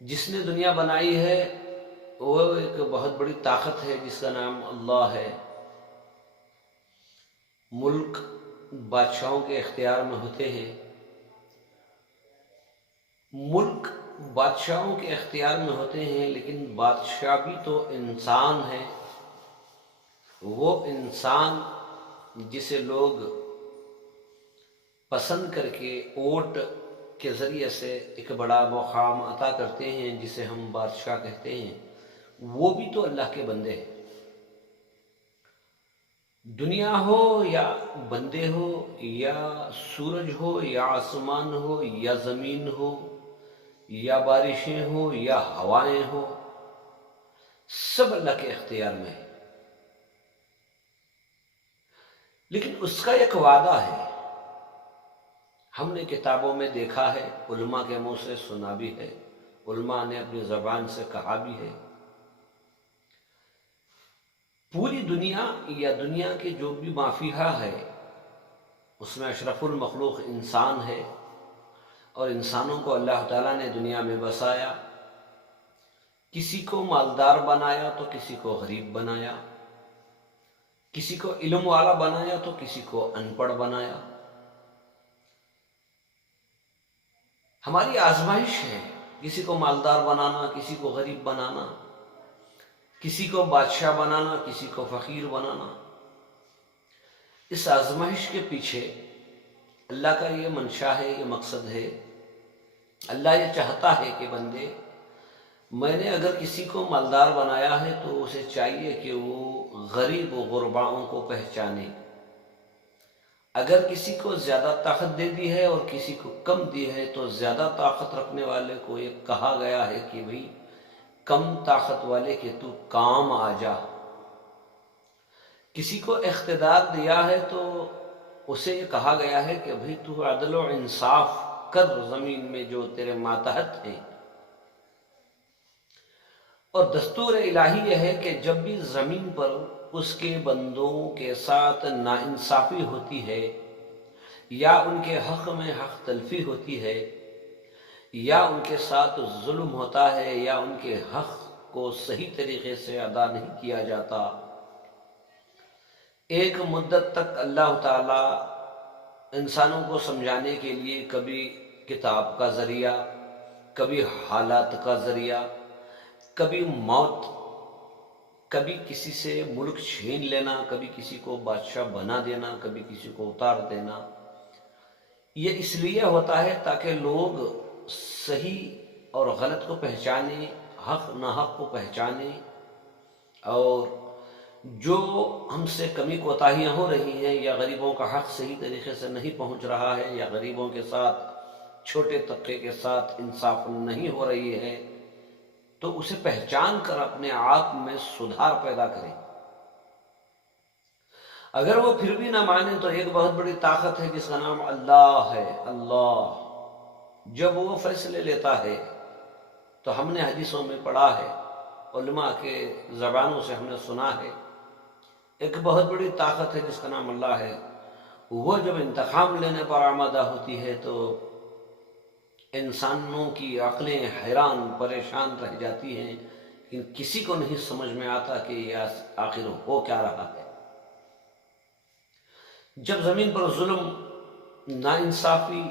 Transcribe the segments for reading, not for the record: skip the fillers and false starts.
جس نے دنیا بنائی ہے وہ ایک بہت بڑی طاقت ہے جس کا نام اللہ ہے۔ ملک بادشاہوں کے اختیار میں ہوتے ہیں، ملک بادشاہوں کے اختیار میں ہوتے ہیں، لیکن بادشاہ بھی تو انسان ہے۔ وہ انسان جسے لوگ پسند کر کے ووٹ کے ذریعے سے ایک بڑا مقام عطا کرتے ہیں، جسے ہم بادشاہ کہتے ہیں، وہ بھی تو اللہ کے بندے ہیں۔ دنیا ہو یا بندے ہو یا سورج ہو یا آسمان ہو یا زمین ہو یا بارشیں ہو یا ہوائیں ہو، سب اللہ کے اختیار میں ہے۔ لیکن اس کا ایک وعدہ ہے، ہم نے کتابوں میں دیکھا ہے، علماء کے منہ سے سنا بھی ہے، علماء نے اپنی زبان سے کہا بھی ہے۔ پوری دنیا یا دنیا کے جو بھی مافیہا ہے، اس میں اشرف المخلوق انسان ہے، اور انسانوں کو اللہ تعالیٰ نے دنیا میں بسایا۔ کسی کو مالدار بنایا تو کسی کو غریب بنایا، کسی کو علم والا بنایا تو کسی کو ان پڑھ بنایا۔ ہماری آزمائش ہے، کسی کو مالدار بنانا، کسی کو غریب بنانا، کسی کو بادشاہ بنانا، کسی کو فقیر بنانا۔ اس آزمائش کے پیچھے اللہ کا یہ منشا ہے، یہ مقصد ہے۔ اللہ یہ چاہتا ہے کہ بندے، میں نے اگر کسی کو مالدار بنایا ہے تو اسے چاہیے کہ وہ غریب و غرباؤں کو پہچانے۔ اگر کسی کو زیادہ طاقت دے دی ہے اور کسی کو کم دی ہے تو زیادہ طاقت رکھنے والے کو یہ کہا گیا ہے کہ بھئی کم طاقت والے کے تو کام آ جا۔ کسی کو اقتدار دیا ہے تو اسے یہ کہا گیا ہے کہ بھئی تو عدل و انصاف کر زمین میں جو تیرے ماتحت ہیں۔ اور دستور الہی یہ ہے کہ جب بھی زمین پر اس کے بندوں کے ساتھ ناانصافی ہوتی ہے، یا ان کے حق میں حق تلفی ہوتی ہے، یا ان کے ساتھ ظلم ہوتا ہے، یا ان کے حق کو صحیح طریقے سے ادا نہیں کیا جاتا، ایک مدت تک اللہ تعالیٰ انسانوں کو سمجھانے کے لیے کبھی کتاب کا ذریعہ، کبھی حالات کا ذریعہ، کبھی موت، کبھی کسی سے ملک چھین لینا، کبھی کسی کو بادشاہ بنا دینا، کبھی کسی کو اتار دینا، یہ اس لیے ہوتا ہے تاکہ لوگ صحیح اور غلط کو پہچانیں، حق ناحق کو پہچانیں، اور جو ہم سے کمی کوتاہیاں ہو رہی ہیں، یا غریبوں کا حق صحیح طریقے سے نہیں پہنچ رہا ہے، یا غریبوں کے ساتھ، چھوٹے طبقے کے ساتھ انصاف نہیں ہو رہی ہے، تو اسے پہچان کر اپنے آپ میں سدھار پیدا کریں۔ اگر وہ پھر بھی نہ مانے تو ایک بہت بڑی طاقت ہے جس کا نام اللہ ہے۔ اللہ جب وہ فیصلے لیتا ہے تو ہم نے حدیثوں میں پڑھا ہے، علماء کے زبانوں سے ہم نے سنا ہے، ایک بہت بڑی طاقت ہے جس کا نام اللہ ہے۔ وہ جب انتقام لینے پر آمادہ ہوتی ہے تو انسانوں کی عقلیں حیران پریشان رہ جاتی ہیں، لیکن کسی کو نہیں سمجھ میں آتا کہ یہ آخر ہو کیا رہا ہے۔ جب زمین پر ظلم، ناانصافی،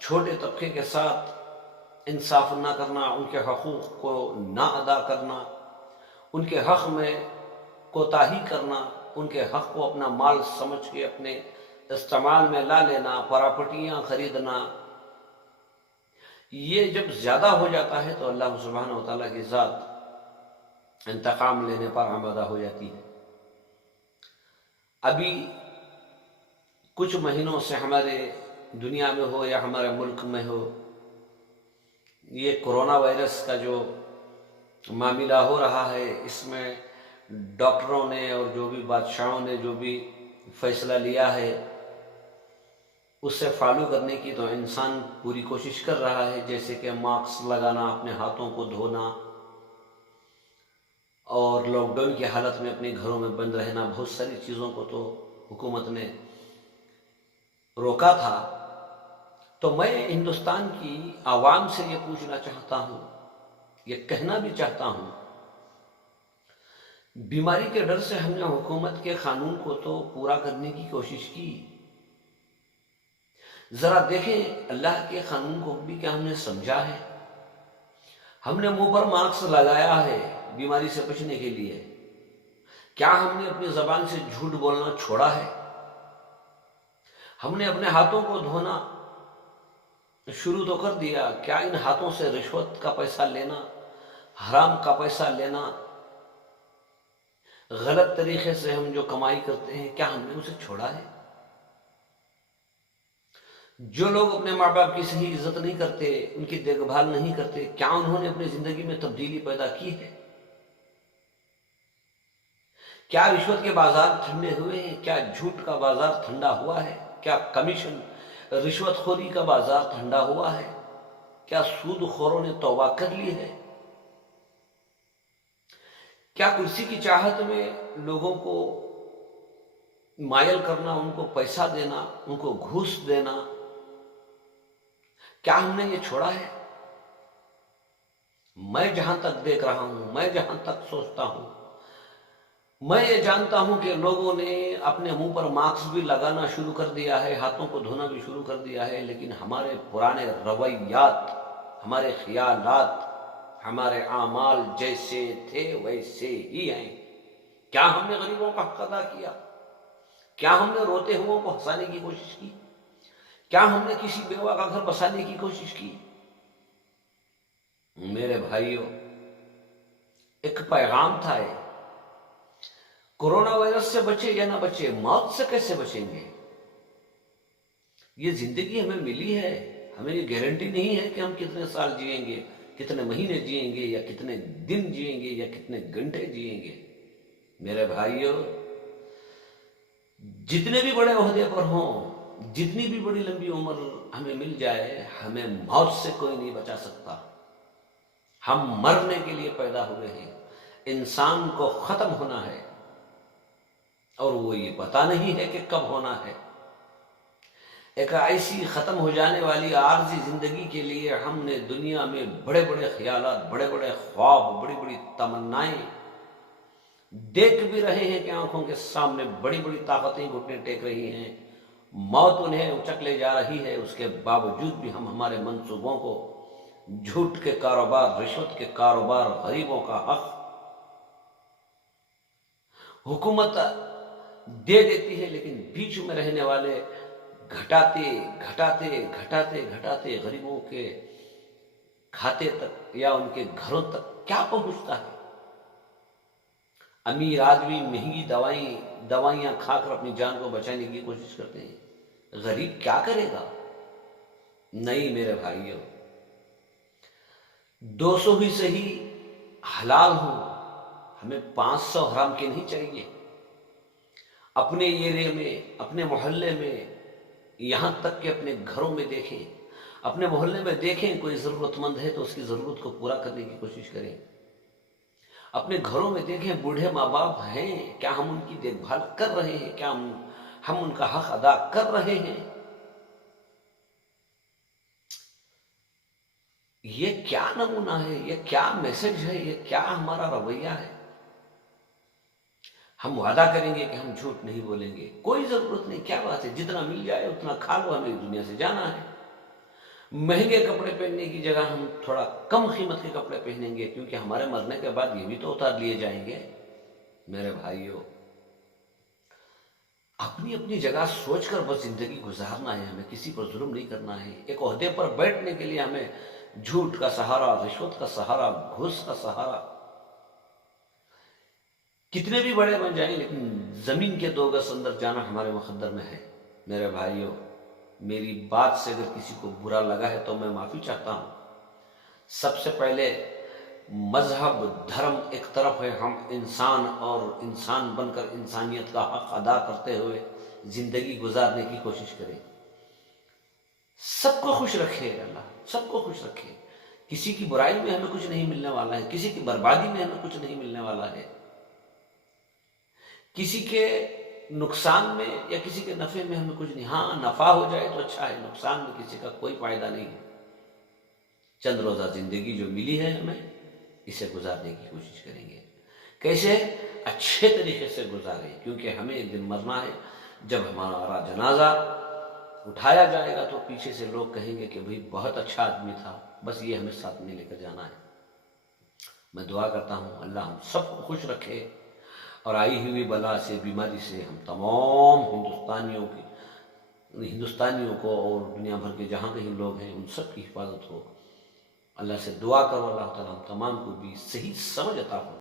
چھوٹے طبقے کے ساتھ انصاف نہ کرنا، ان کے حقوق کو نہ ادا کرنا، ان کے حق میں کوتاہی کرنا، ان کے حق کو اپنا مال سمجھ کے اپنے استعمال میں لا لینا، پراپرٹیاں خریدنا، یہ جب زیادہ ہو جاتا ہے تو اللہ سبحانہ و تعالیٰ کی ذات انتقام لینے پر آمادہ ہو جاتی ہے۔ ابھی کچھ مہینوں سے ہمارے دنیا میں ہو یا ہمارے ملک میں ہو، یہ کرونا وائرس کا جو معاملہ ہو رہا ہے، اس میں ڈاکٹروں نے اور جو بھی بادشاہوں نے جو بھی فیصلہ لیا ہے اس سے فالو کرنے کی تو انسان پوری کوشش کر رہا ہے، جیسے کہ ماسک لگانا، اپنے ہاتھوں کو دھونا، اور لاک ڈاؤن کی حالت میں اپنے گھروں میں بند رہنا۔ بہت ساری چیزوں کو تو حکومت نے روکا تھا۔ تو میں ہندوستان کی عوام سے یہ پوچھنا چاہتا ہوں یہ کہنا بھی چاہتا ہوں، بیماری کے ڈر سے ہم نے حکومت کے قانون کو تو پورا کرنے کی کوشش کی، ذرا دیکھیں اللہ کے قانون کو بھی کیا ہم نے سمجھا ہے؟ ہم نے منہ پر ماسک لگایا ہے بیماری سے بچنے کے لیے، کیا ہم نے اپنی زبان سے جھوٹ بولنا چھوڑا ہے؟ ہم نے اپنے ہاتھوں کو دھونا شروع تو کر دیا، کیا ان ہاتھوں سے رشوت کا پیسہ لینا، حرام کا پیسہ لینا، غلط طریقے سے ہم جو کمائی کرتے ہیں، کیا ہم نے اسے چھوڑا ہے؟ جو لوگ اپنے ماں باپ کی صحیح عزت نہیں کرتے، ان کی دیکھ بھال نہیں کرتے، کیا انہوں نے اپنی زندگی میں تبدیلی پیدا کی ہے؟ کیا رشوت کے بازار ٹھنڈے ہوئے ہیں؟ کیا جھوٹ کا بازار ٹھنڈا ہوا ہے؟ کیا کمیشن رشوت خوری کا بازار ٹھنڈا ہوا ہے؟ کیا سود خوروں نے توبہ کر لی ہے؟ کیا کرسی کی چاہت میں لوگوں کو مائل کرنا، ان کو پیسہ دینا، ان کو گھوس دینا، کیا ہم نے یہ چھوڑا ہے؟ میں جہاں تک دیکھ رہا ہوں، میں جہاں تک سوچتا ہوں، میں یہ جانتا ہوں کہ لوگوں نے اپنے منہ پر ماسک بھی لگانا شروع کر دیا ہے، ہاتھوں کو دھونا بھی شروع کر دیا ہے، لیکن ہمارے پرانے رویات، ہمارے خیالات، ہمارے اعمال جیسے تھے ویسے ہی ہیں۔ کیا ہم نے غریبوں کا حق ادا کیا؟ کیا ہم نے روتے ہوئے کو ہنسانے کی کوشش کی؟ کیا ہم نے کسی بیوہ کا گھر بسانے کی کوشش کی؟ میرے بھائیوں، ایک پیغام تھا، کورونا وائرس سے بچے یا نہ بچے، موت سے کیسے بچیں گے؟ یہ زندگی ہمیں ملی ہے، ہمیں یہ گارنٹی نہیں ہے کہ ہم کتنے سال جئیں گے، کتنے مہینے جئیں گے، یا کتنے دن جئیں گے، یا کتنے گھنٹے جئیں گے۔ میرے بھائیوں، جتنے بھی بڑے عہدے پر ہوں، جتنی بھی بڑی لمبی عمر ہمیں مل جائے، ہمیں موت سے کوئی نہیں بچا سکتا۔ ہم مرنے کے لیے پیدا ہوئے ہیں، انسان کو ختم ہونا ہے، اور وہ یہ پتا نہیں ہے کہ کب ہونا ہے۔ ایک ایسی ختم ہو جانے والی عارضی زندگی کے لیے ہم نے دنیا میں بڑے بڑے خیالات، بڑے بڑے خواب، بڑی بڑی تمنائیں دیکھ بھی رہے ہیں کہ آنکھوں کے سامنے بڑی بڑی طاقتیں گھٹنے ٹیک رہی ہیں، موت انہیں اچک لے جا رہی ہے، اس کے باوجود بھی ہم ہمارے منصوبوں کو، جھوٹ کے کاروبار، رشوت کے کاروبار، غریبوں کا حق حکومت دے دیتی ہے، لیکن بیچ میں رہنے والے گھٹاتے گھٹاتے گھٹاتے گھٹاتے غریبوں کے کھاتے تک یا ان کے گھروں تک کیا پہنچتا ہے؟ امیر آدمی مہنگی دوائیاں کھا کر اپنی جان کو بچانے کی کوشش کرتے ہیں، غریب کیا کرے گا؟ نہیں میرے بھائیوں، 200 ہی صحیح حلال ہوں، ہمیں 500 حرام کے نہیں چاہیے۔ اپنے ایرے میں، اپنے محلے میں، یہاں تک کہ اپنے گھروں میں دیکھیں، اپنے محلے میں دیکھیں کوئی ضرورت مند ہے تو اس کی ضرورت کو پورا کرنے کی کوشش کریں۔ اپنے گھروں میں دیکھیں بوڑھے ماں باپ ہیں، کیا ہم ان کی دیکھ بھال کر رہے ہیں؟ کیا ہم ان کا حق ادا کر رہے ہیں؟ یہ کیا نمونہ ہے؟ یہ کیا میسج ہے؟ یہ کیا ہمارا رویہ ہے؟ ہم وعدہ کریں گے کہ ہم جھوٹ نہیں بولیں گے، کوئی ضرورت نہیں، کیا بات ہے، جتنا مل جائے اتنا کھا لو، ہمیں دنیا سے جانا ہے۔ مہنگے کپڑے پہننے کی جگہ ہم تھوڑا کم قیمت کے کپڑے پہنیں گے، کیونکہ ہمارے مرنے کے بعد یہ بھی تو اتار لیے جائیں گے۔ میرے بھائیوں، اپنی اپنی جگہ سوچ کر بس زندگی گزارنا ہے، ہمیں کسی پر ظلم نہیں کرنا ہے۔ ایک عہدے پر بیٹھنے کے لیے ہمیں جھوٹ کا سہارا، رشوت کا سہارا، گھوس کا سہارا، کتنے بھی بڑے بن جائیں، لیکن زمین کے 2 گز اندر جانا ہمارے مقدر میں ہے۔ میرے بھائیوں، میری بات سے اگر کسی کو برا لگا ہے تو میں معافی چاہتا ہوں۔ سب سے پہلے مذہب، دھرم ایک طرف ہے، ہم انسان اور انسان بن کر انسانیت کا حق ادا کرتے ہوئے زندگی گزارنے کی کوشش کریں۔ سب کو خوش رکھے اللہ، سب کو خوش رکھے۔ کسی کی برائی میں ہمیں کچھ نہیں ملنے والا ہے، کسی کی بربادی میں ہمیں کچھ نہیں ملنے والا ہے، کسی کے نقصان میں یا کسی کے نفع میں ہمیں کچھ نہیں۔ ہاں، نفع ہو جائے تو اچھا ہے، نقصان میں کسی کا کوئی فائدہ نہیں۔ چند روزہ زندگی جو ملی ہے ہمیں، اسے گزارنے کی کوشش کریں گے. کیسے؟ اچھے طریقے سے گزاریں، کیونکہ ہمیں ایک دن مرنا ہے. جب ہمارا جنازہ اٹھایا جائے گا تو پیچھے سے لوگ کہیں گے کہ بھئی بہت اچھا آدمی تھا، بس یہ ہمیں ساتھ میں لے کر جانا ہے. میں دعا کرتا ہوں اللہ ہم سب کو خوش رکھے، اور آئی ہوئی بلا سے، بیماری سے ہم تمام ہندوستانیوں کو اور دنیا بھر کے جہاں کہیں لوگ ہیں ان سب کی حفاظت ہو. اللہ سے دعا کرو اللہ تعالیٰ ہم تمام کو بھی صحیح سمجھ عطا فرمائے.